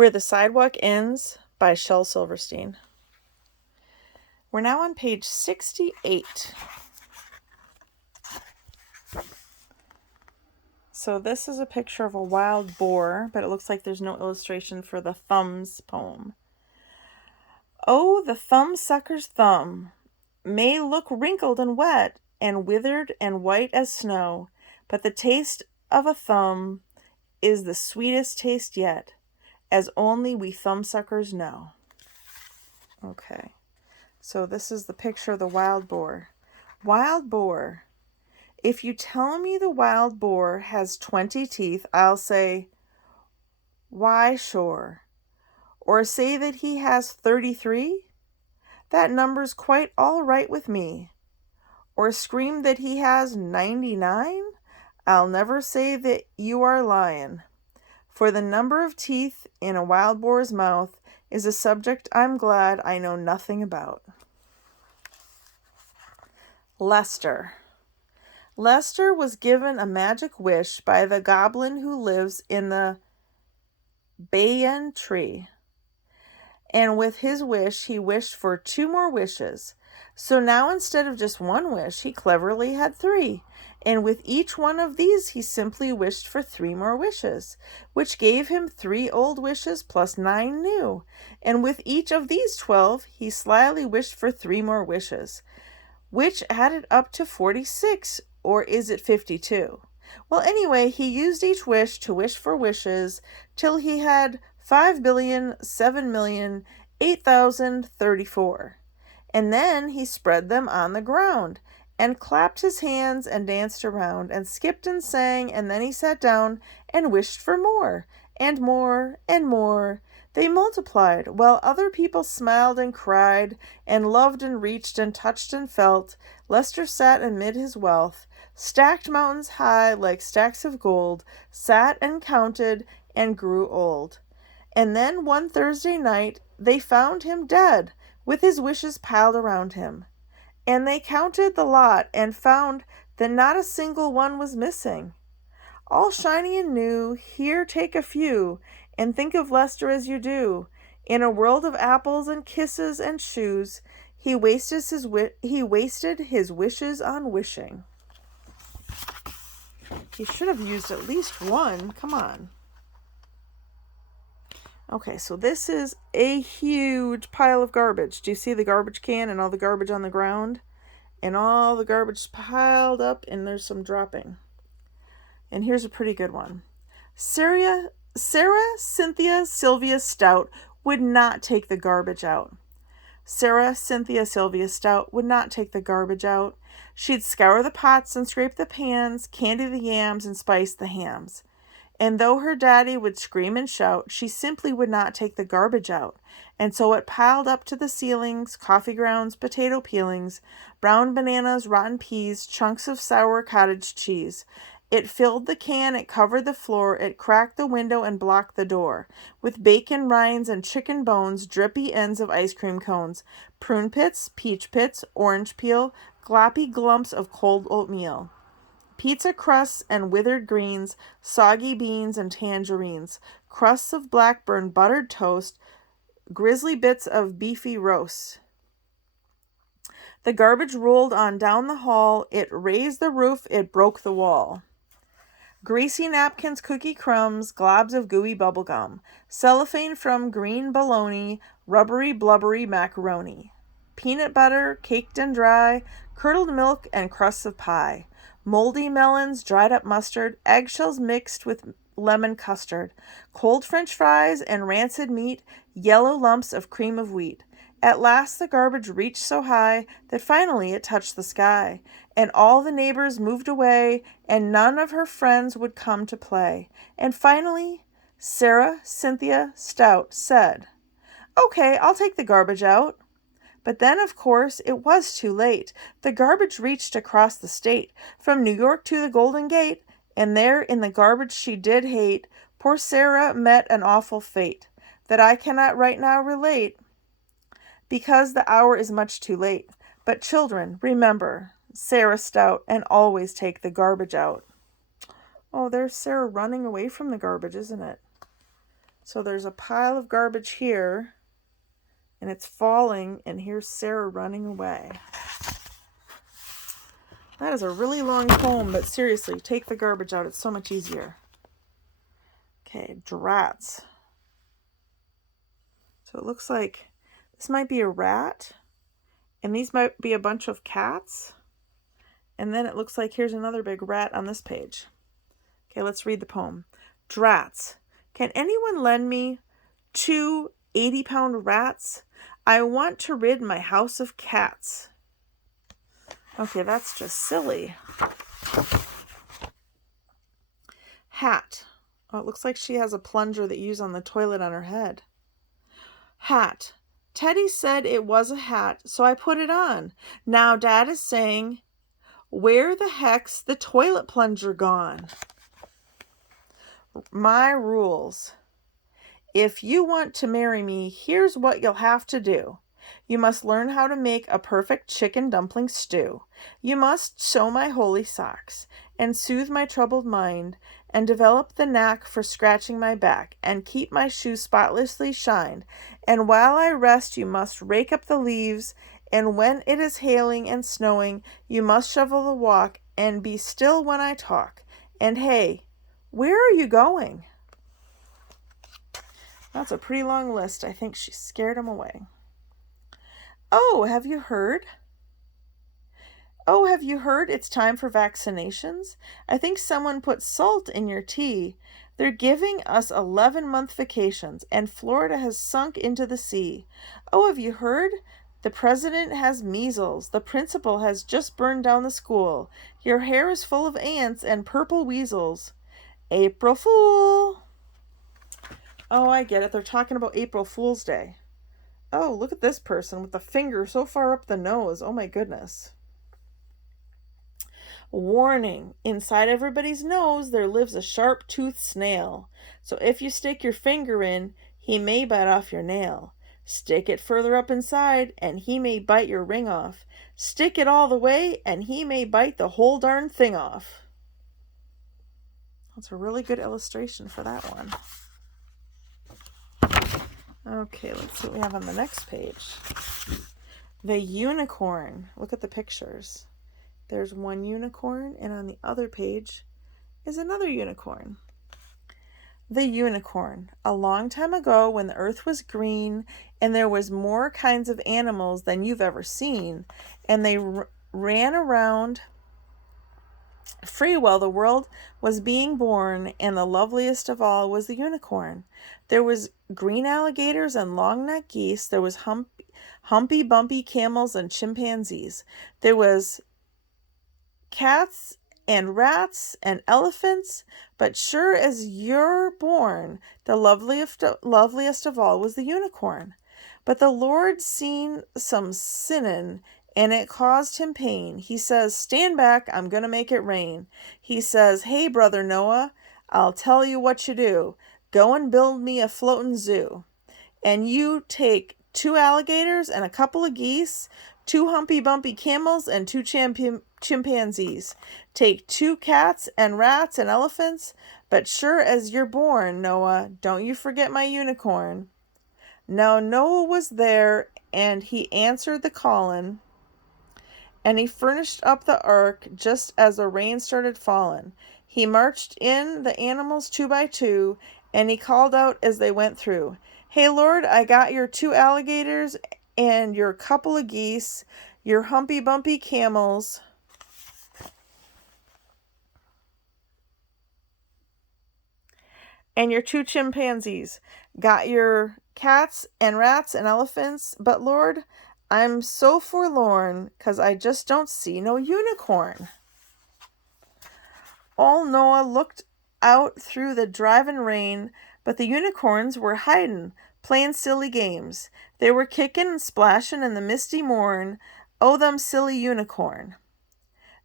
Where the Sidewalk Ends by Shel Silverstein. We're now on page 68. So this is a picture of a wild boar, but it looks like there's no illustration for the thumbs poem. Oh, the thumb sucker's thumb may look wrinkled and wet and withered and white as snow, but the taste of a thumb is the sweetest taste yet, as only we thumbsuckers know. Okay, so this is the picture of the wild boar. Wild boar. If you tell me the wild boar has 20 teeth, I'll say, why, sure. Or say that he has 33? That number's quite all right with me. Or scream that he has 99? I'll never say that you are lying. For the number of teeth in a wild boar's mouth is a subject I'm glad I know nothing about. Lester. Lester was given a magic wish by the goblin who lives in the banyan tree. And with his wish, he wished for 2 more wishes. So now instead of just 1 wish, he cleverly had 3. And with each one of these, he simply wished for 3 more wishes, which gave him 3 old wishes plus 9 new. And with each of these 12, he slyly wished for 3 more wishes, which added up to 46, or is it 52? Well, anyway, he used each wish to wish for wishes till he had 5,007,008,034. And then he spread them on the ground and clapped his hands and danced around and skipped and sang, and then he sat down and wished for more and more and more. They multiplied, while other people smiled and cried and loved and reached and touched and felt. Lester sat amid his wealth, stacked mountains high like stacks of gold, sat and counted and grew old. And then one Thursday night they found him dead, with his wishes piled around him. And they counted the lot and found that not a single one was missing. All shiny and new, here take a few, and think of Lester as you do. In a world of apples and kisses and shoes, he wasted his wishes on wishing. He should have used at least 1. Come on. Okay, so this is a huge pile of garbage. Do you see the garbage can and all the garbage on the ground? And all the garbage piled up, and there's some dropping. And here's a pretty good one. Sarah Cynthia Sylvia Stout would not take the garbage out. Sarah Cynthia Sylvia Stout would not take the garbage out. She'd scour the pots and scrape the pans, candy the yams and spice the hams. And though her daddy would scream and shout, she simply would not take the garbage out. And so it piled up to the ceilings, coffee grounds, potato peelings, brown bananas, rotten peas, chunks of sour cottage cheese. It filled the can, it covered the floor, it cracked the window and blocked the door, with bacon rinds and chicken bones, drippy ends of ice cream cones, prune pits, peach pits, orange peel, gloppy glumps of cold oatmeal, pizza crusts and withered greens, soggy beans and tangerines, crusts of blackburn, buttered toast, grisly bits of beefy roast. The garbage rolled on down the hall, it raised the roof, it broke the wall. Greasy napkins, cookie crumbs, globs of gooey bubble gum, cellophane from green bologna, rubbery blubbery macaroni, peanut butter, caked and dry, curdled milk and crusts of pie, moldy melons, dried up mustard, eggshells mixed with lemon custard, cold French fries and rancid meat, yellow lumps of cream of wheat. At last the garbage reached so high that finally it touched the sky, and all the neighbors moved away, and none of her friends would come to play. And finally, Sarah Cynthia Stout said, "Okay, I'll take the garbage out." But then, of course, it was too late. The garbage reached across the state, from New York to the Golden Gate, and there in the garbage she did hate, poor Sarah met an awful fate that I cannot right now relate, because the hour is much too late. But children, remember, Sarah Stout, and always take the garbage out. Oh, there's Sarah running away from the garbage, isn't it? So there's a pile of garbage here, and it's falling, and here's Sarah running away. That is a really long poem, but seriously, take the garbage out. It's so much easier. Okay, drats. So it looks like this might be a rat, and these might be a bunch of cats. And then it looks like here's another big rat on this page. Okay, let's read the poem. Drats. Can anyone lend me 2 80-pound rats? I want to rid my house of cats. Okay, that's just silly. Hat. Oh, it looks like she has a plunger that you use on the toilet on her head. Hat. Teddy said it was a hat, so I put it on. Now Dad is saying, where the heck's the toilet plunger gone? My rules. If you want to marry me, here's what you'll have to do. You must learn how to make a perfect chicken dumpling stew. You must sew my holy socks, and soothe my troubled mind, and develop the knack for scratching my back, and keep my shoes spotlessly shined. And while I rest, you must rake up the leaves, and when it is hailing and snowing, you must shovel the walk, and be still when I talk. And hey, where are you going? That's a pretty long list. I think she scared him away. Oh, have you heard? Oh, have you heard it's time for vaccinations? I think someone put salt in your tea. They're giving us 11-month vacations, and Florida has sunk into the sea. Oh, have you heard? The president has measles. The principal has just burned down the school. Your hair is full of ants and purple weasels. April Fool! Oh, I get it. They're talking about April Fool's Day. Oh, look at this person with the finger so far up the nose. Oh my goodness. Warning, inside everybody's nose there lives a sharp-toothed snail. So if you stick your finger in, he may bite off your nail. Stick it further up inside, and he may bite your ring off. Stick it all the way, and he may bite the whole darn thing off. That's a really good illustration for that one. Okay, let's see what we have on the next page. The unicorn. Look at the pictures. There's one unicorn, and on the other page is another unicorn. The unicorn. A long time ago, when the earth was green and there was more kinds of animals than you've ever seen, and they ran around free while the world was being born, and the loveliest of all was the unicorn. There was green alligators and long-necked geese. There was humpy bumpy camels and chimpanzees. There was cats and rats and elephants, but sure as you're born, the loveliest of all was the unicorn. But the Lord seen some sinning, and it caused him pain. He says, stand back, I'm going to make it rain. He says, hey, brother Noah, I'll tell you what you do. Go and build me a floating zoo. And you take 2 alligators and a couple of geese, 2 humpy bumpy camels, and 2 chimpanzees. Take 2 cats and rats and elephants, but sure as you're born, Noah, don't you forget my unicorn. Now Noah was there, and he answered the callin', and he furnished up the ark just as the rain started fallin'. He marched in the animals 2 by 2, and he called out as they went through, hey, Lord, I got your 2 alligators and your couple of geese, your humpy bumpy camels, and your 2 chimpanzees. Got your cats and rats and elephants, but Lord, I'm so forlorn, 'cause I just don't see no unicorn. Old Noah looked out through the driving rain, but the unicorns were hiding, playing silly games. They were kicking and splashing in the misty morn. Oh, them silly unicorn.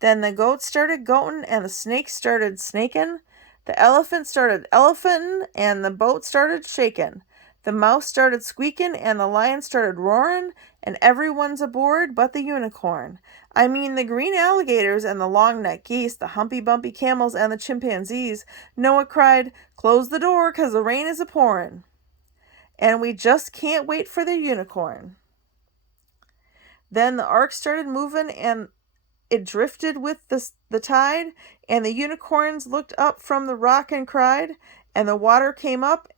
Then the goat started goatin', and the snake started snaking. The elephant started elephantin', and the boat started shaking. The mouse started squeaking and the lion started roaring, and everyone's aboard but the unicorn. I mean the green alligators and the long-necked geese, the humpy-bumpy camels and the chimpanzees. Noah cried, "Close the door, 'cause the rain is a-pouring. And we just can't wait for the unicorn." Then the ark started moving and it drifted with the tide, and the unicorns looked up from the rock and cried, and the water came up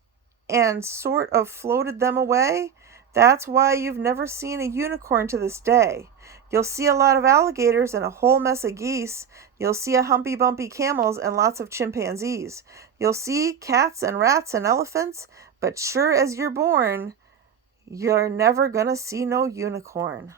and sort of floated them away. That's why you've never seen a unicorn to this day. You'll see a lot of alligators and a whole mess of geese. You'll see a humpy-bumpy camels and lots of chimpanzees. You'll see cats and rats and elephants, but sure as you're born, you're never gonna see no unicorn.